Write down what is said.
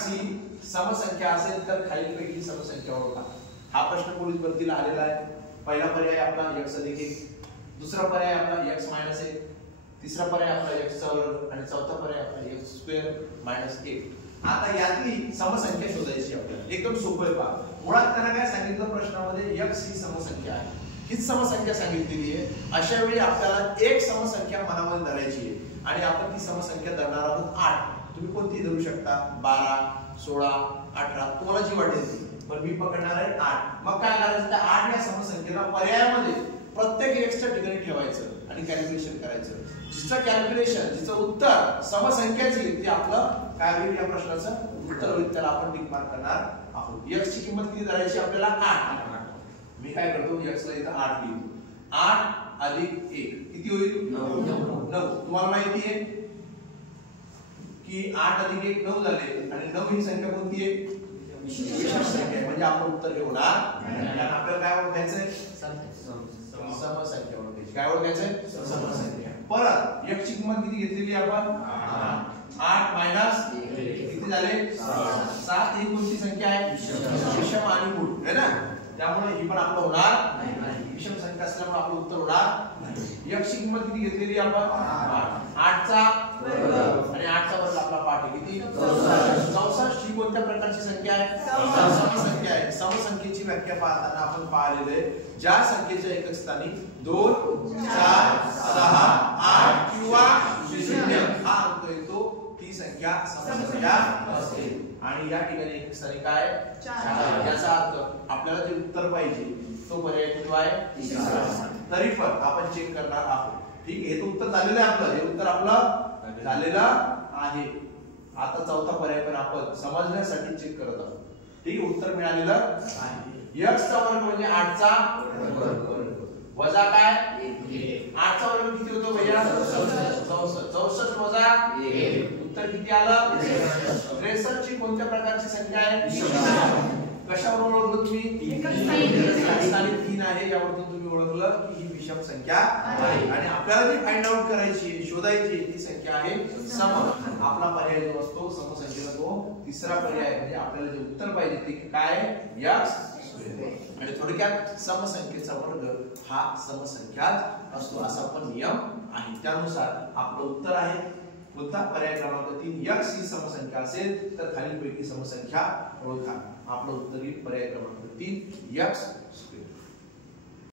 x ही समसंख्या असेल तर खालीलपैकी समसंख्या ओळखा। हा प्रश्न पोलीस भरतीला आलेला आहे। पहिला पर्याय आपला x अधिक 1, दुसरा पर्याय आपला x मायनस 1, तिसरा पर्याय आपला x चा वर्ग आणि चौथा पर्याय आपला x स्क्वेअर मायनस 1। आता यातली समसंख्या शोधायची आपल्याला। एकदम सोपं आहे पहा। मुळात त्यांना काय सांगितलं प्रश्नामध्ये x ही समसंख्या आहे, हीच समसंख्या सांगितलेली आहे। अशा वेळी आपल्याला एक समसंख्या मनामध्ये धरायची आहे आणि आपण ती समसंख्या धरणार आहोत 8। तुम्ही कोणती धरू शकता, 12, 16, 18, तुम्हाला जी वाटेल ती, पण मी पकडणार आहे 8। मग काय करायचं, त्या 8 या समसंख्येला पर्यायामध्ये प्रत्येक x च्या ठिकाणी ठेवायचं आणि कॅल्क्युलेशन करायचं। जिचं कॅल्क्युलेशन, जिचं उत्तर समसंख्याची येईल ते आपलं काय होईल, या प्रश्नाचं उत्तर होईल, त्याला आपण टिक मार्क करणार आहोत। x ची किंमत किती धरायची आपल्याला, 8। मी काय करतो, x ला इथं 8 लिहितो। 8 अधिक 1 किती होईल, 9। तुम्हाला माहिती आहे की 8 अधिक 1 9 झाले आणि 9 ही संख्या कोणती आहे, विषम संख्या आहे, म्हणजे आपलं उत्तर हे होणार नाही। आपल्याला काय ओळखायचंय, समसंख्या ओळखायची। काय ओळखायचंय, समसंख्या। परत x ची किंमत किती घेतलेली आपण, 8 मायनस किती झाले, 7। ही कोणती संख्या आहे, विषम आणि मूळ है ना, त्यामुळे ही पण आपलं होणार नाही। विषम संख्या असल्यामुळे आपलं उत्तर होणार नाही। x ची किंमत किती घेतलेली आपण, 8 चा वर्ग आणि 8 चा वर्ग आपला पाठ आहे किती, 64। ही कोणत्या प्रकारची संख्या आहे, समसंख्या आहे। समसंख्येची व्याख्या पाहताना आपण पाहिलेले आहे, ज्या संख्येच्या एकक स्थानी 2, 4, 6, 8 किंवा 0 हा अंक येतो, ती संख्या समसंख्या असते। आणि या ठिकाणी एकक स्थानी काय, 4। याचा अर्थ आपल्याला जे उत्तर पाहिजे तो पर्याय किती आहे, तिसरा। तरी पण आपण चेक करणार आहोत। ठीक आहे, हे तर उत्तर झालेलं आहे आपलं, हे उत्तर आपलं झालेलं आहे। आता चौथा पर्याय पण आपण समजण्यासाठी चेक करत आहोत। ठीक आहे, उत्तर मिळालेलं आहे। x चा वर्ग म्हणजे 8 चा वर्ग वजा काय, 8 चा वर्ग किती होतो भैया, 64। 64 वजा 1 उत्तर किती आलं, 63। ची कोणत्या प्रकारची संख्या आहे, कशावरून ओळखलं तुम्ही, एकक स्थानी 3 आहे, यावरून तुम्ही ओळखलं की ही विषम संख्या आहे। आणि आपल्याला जी फाइंड आउट करायची, शोधायची ती संख्या आहे सम। आपला पर्याय जो असतो समसंख्येला तो तिसरा पर्याय, म्हणजे आपल्याला जे उत्तर पाहिजे ते काय, x स्क्वेअर। आणि थोडक्यात समसंख्येचा वर्ग हा समसंख्याच असतो असा पण नियम आहे। त्यानुसार आपलं उत्तर आहे कोणता, पर्याय क्रमांक 3। x ही समसंख्या असेल तर खालीलपैकी समसंख्या ओळखा। आपलं उत्तर येईल पर्याय क्रमांक 3 x स्क्वेअर।